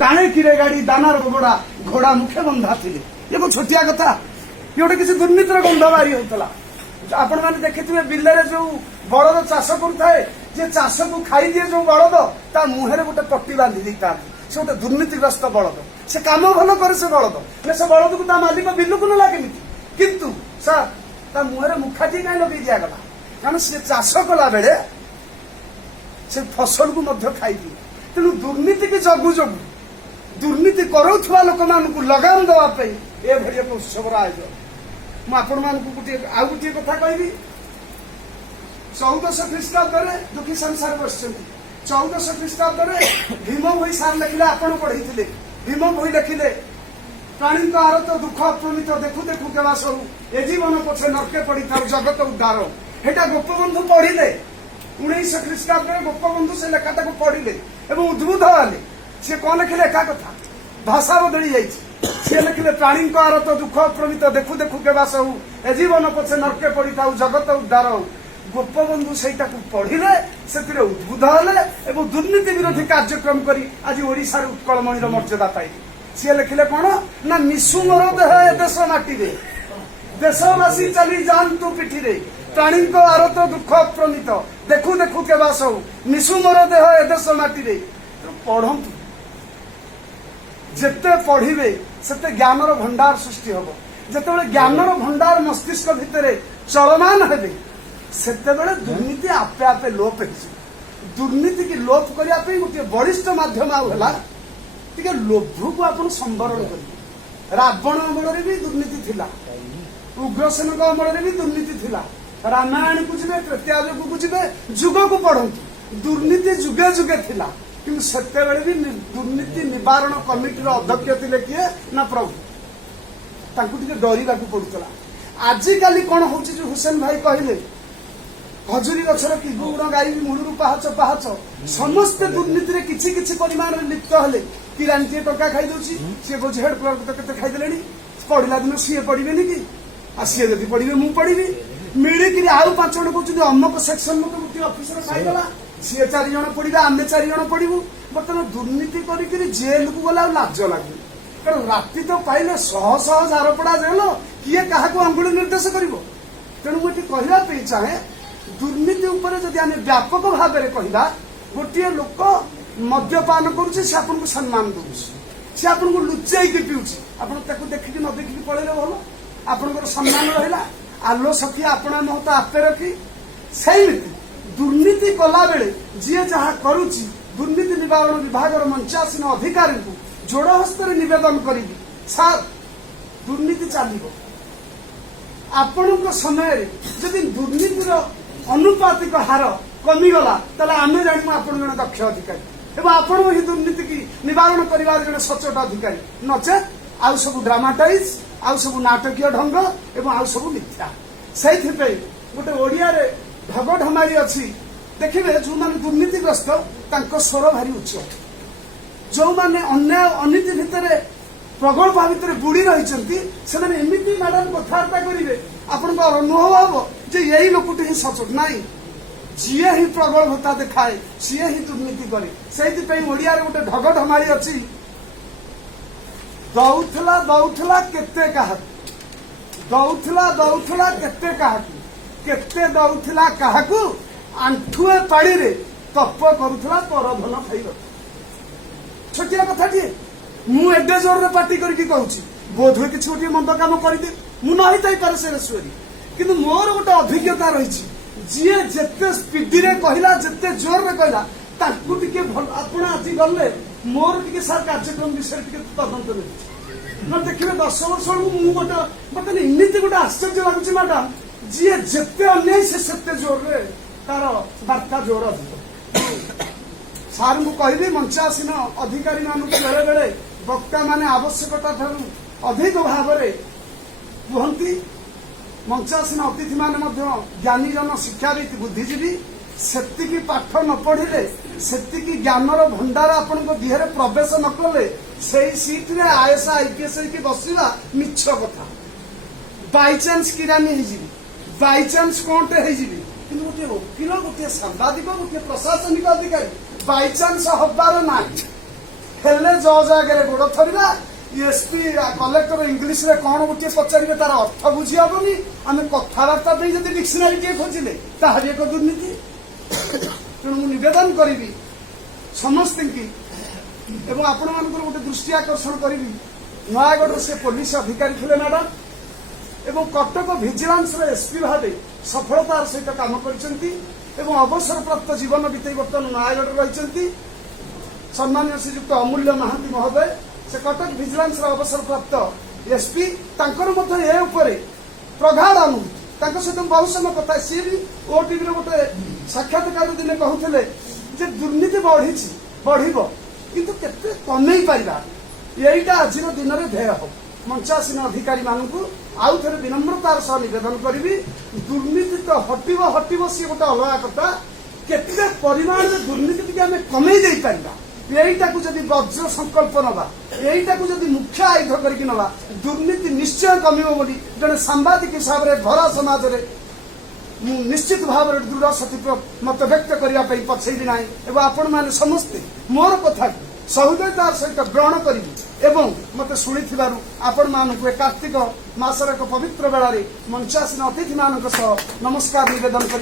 टाणे किरे गाड़ी दानार बगड़ा घोड़ा मुखे बंधा थिले ये को छोटिया कथा ये गोटे किसी दुर्नीतिर गंध बाहरी होता आपण मैंने देखिए बिलरे जो बलद चाष करुए जे चाष को खाई दिए जो बलद ता मुहर गोटे पट्टी बांधी देता से गोटे दुर्नीतिग्रस्त बलद से काम भल करे से बलद से बलद को मालिक बिलुक ना केमी किंतु सर ता मुहर मुखाटी कहीं लगे दिगला कारण से चाष कला बेले से फसल को खाई दिए तेणु दुर्नीति की जगु जगु दुर्नीति करुवा लोक मान लगाम देवाई ए भाई एक उत्सव आयोजन मुझे आउ गोटे कथा कहि 1400 ख्रीष्टाब्द दुखी संसार बस 1400 ख्रीष्टाब्द भीम भई सार लिखिले आपण पढ़ी भीम भई लिखिले प्राणी आरत दुख अप्रमित देखु देखु केवा सब ए जीवन पछे नरके पड़ी था जगत उद्धार हेटा गोपबंधु पढ़िले 1900 ख्रीष्टाब्द गोपबंधु से लेखाटा को पढ़िले एवं उद्बुद्ध हेले सी कौन लिखिले एका कथा भाषा बदली जाइए सी लिखिले प्राणी आरत दुख अप्रमित देखु देखु केवा सब ए जीवन पछे नरके पड़ी था जगत उद्धार गोपबंधु से पढ़िले से उद्बुद्ध हेले एवं दुर्नीति विरोधी कार्यक्रम करी आज ओडिशा उत्कलमणिर मर्यादा पाइले सी लिखिले कौन ना निशु मोर देह ए देश माटी देशवासी चली जातु पिठी प्राणी आरत दुख अप्रमित देखु देखु केवा सब निशु मोर देह ए देश माटी पढ़ंतु जिते पढ़िबे सेते ज्ञानर भंडार सृष्टि होबो जेतेबेले ज्ञानर भंडार मस्तिष्क भितरे चलमान हेबे सेतेबेले दुर्नीति आपे आपे लोप हेछि दुर्नीति की लोप करिया पे गोटे बलिष्ठ माध्यम आउला टिके लोभ को आपण संवरण करिवे रावण अमल भी दुर्नीति थिला उग्रसेन अमल भी दुर्नीति थिला रामायण को जिबे त्रेतायुग को जिबे जुग को पढ़ंतु दुर्नीति जुगे जुगे थिला किंतु सेते बेले भी दुर्नीति निवारण कमिटी अध्यक्ष थिले किए ना प्रभु तांकु टिके डरिबा को पड़ुतला आजिकाली कौन होची जो हुसैन भाई कहले खजुरी गछर कि गुण गाई मुड़ू पाहच पाहच समस्त दुर्नीति रे किछि किछि परिमाण रे लिप्त हेले कि रांची टका खाई दउची से बोझ हेड क्लर्क तो केते खाई देलेनी पढ़िला दिन सीए पढ़िबेनी कि आ सीए जदि पढ़िबे मु पढ़िबी मिली कि आउ 5 जण कहउछ अमक सेक्शन मते गोटे ऑफिसर खाइगला सीए 4 जण पढ़िबे आमे 4 जण पढ़िबू बर्तमान दुर्नीति करी जेल को गला लाज लागे कारण राति तो पाइले शह शह झारपड़ा जेल किए काहाको अंगुली निर्देश करिवो तेणु मुझे कहवाई चाहे दुर्नीति उपर जदि आम व्यापक भाव में कहला गोटे लोक मद्यपान करुचे से आपको सम्मान दूसरी सी आपको लुचाई पीऊँ आप देखिकी न देखिकी पलैले भल आपंकर सम्मान रहा आलो सखी आपना महत आपे रखी सेमती दुर्नीति कला बेले जी जहाँ करुच्ची दुर्नीति निवारण विभाग मंचासीन अधिकारी को जोड़ हस्त नवेदन करी सार दुर्नीति चलो आपण समय जदि दुर्नीतिर अनुपातिक हार कमीगला ताले आमे जाणु आपण जन दक्ष अधिकारी एवं आपण ही दुर्नीति की निवारण करिवार जन सचोट अधिकारी नचे आउ सब ड्रामाटाइज आउ सब नाटकीय ढंग एवं आउ सब मिथ्या से गोटे ओडिया रे ढग ढमारी अच्छी देखिए जो माने दुर्नीतिग्रस्त तांको स्वर भारी उच्च जो माने अन्याय अनीति भितर प्रगल्भा भितर बुड़ी रही से एमती मैडम कथबार्ता करेंगे आपण अनुभव हम जे यही लोकटी ही सचोट नाई जी ही प्रगल्भता देखाए सी ही दुर्नीति करे से ओडिया रे गोटे ढग ढमारी अच्छी दौथला दौथला केते काहाकू दौथला दौथला केते काहाकू केते दौथला काहाकू आंठुए पाड़ी रे तप करुथला परधन खाइब छोटिया कथाटी मु एडे जोर रे पार्टी करके कहूची बोध हुए किसी गोटे मंद काम करदे मु नहीं थाई पारे से रेश्वरी किंतु मोर गोटे अभिज्ञता रही जी जिते स्पीडी रे कहला जिते जोर रे कहला ताकू टिके आपण आज गले मोर टिके सार कार्यक्रम विषय टिके तदंत रही न देखिए 10 वर्ष मु गोटे मतलब इमिति गोटे आश्चर्य लगुच मैडम जी जिते अन्याय से जोर रे तार वार्ता जोर अधिक सार मु कहबी मंचासीन अधिकारी मानक बेले बेले वक्ता माने आवश्यकता ठारू अधिक भाव में कहती मंचासीन अतिथि माने ज्ञानी जन शिक्षाविद बुद्धिजीवी सेतिकी पाठ न पढ़िले सेतिकी ज्ञानर भंडार आपण देहरे प्रवेश न कले से सीट रे आईएएस आईपीएस की बसवा मिछ कथा बाई चांस किरानी हो बाई चांस कौनटे हो गोटे वकिल गोटे सांबादिक गोटे प्रशासनिक अधिकारी बाई चांस हबार ना हेले जज आगे गोड़ थरवा एसपी कलेक्टर इंग्लीश रे कौन गोटे पचारे तार अर्थ बुझी हेनी आम कथबार्ता जब डिक्शनारी टे खोजिले ताहरी एक दुर्नीति तेणु मुवेदन करी समस्त एवं आपण मान गोटे दृष्टि आकर्षण करी नयागढ़ से पुलिस अधिकारी थे मैडम एवं कटक भिजिलांस एसपी भाव सफलतार सहित काम कर अवसरप्राप्त जीवन बीते बर्तमान नयागढ़ रही सम्मान्य श्रीयुक्त अमूल्य महांती महोदय से कटक भिजिलांस अवसरप्राप्त एसपी प्रगाढ़ अनुभूति सहित बहुत समय कथा सी भी ओटीवी गोटे साक्षात्कार दिने कहते दुर्नीति बढ़ किंतु केते कमे पारिबा यहीटा आज दिन में ध्येय हो मंचासीन अधिकारी मानक आउ थे विनम्रतार सह निवेदन करी दुर्नीति तो हटिब हटिब सी गोटे अलग कथा केते परिमाण में दुर्नीति टी आम कमे दे पारिबा यहीटा को जदि वज्र संकल्प नवा यहीटा को जदि मुख्य आयुध करके नवा दुर्नीति निश्चय कमिबो बोली जने सांबादिक हिसाब रे भरा समाज रे निश्चित भाव में दृढ़ सती मत व्यक्त करने पछेबी ना एवं आपण मैंने समस्ते मोर कथा सहृदयतार सहित ग्रहण करी मत शुणी आपण मानक कार्तिक मासर एक पवित्र बेलार मंचासीन अतिथि मान नमस्कार निवेदन कर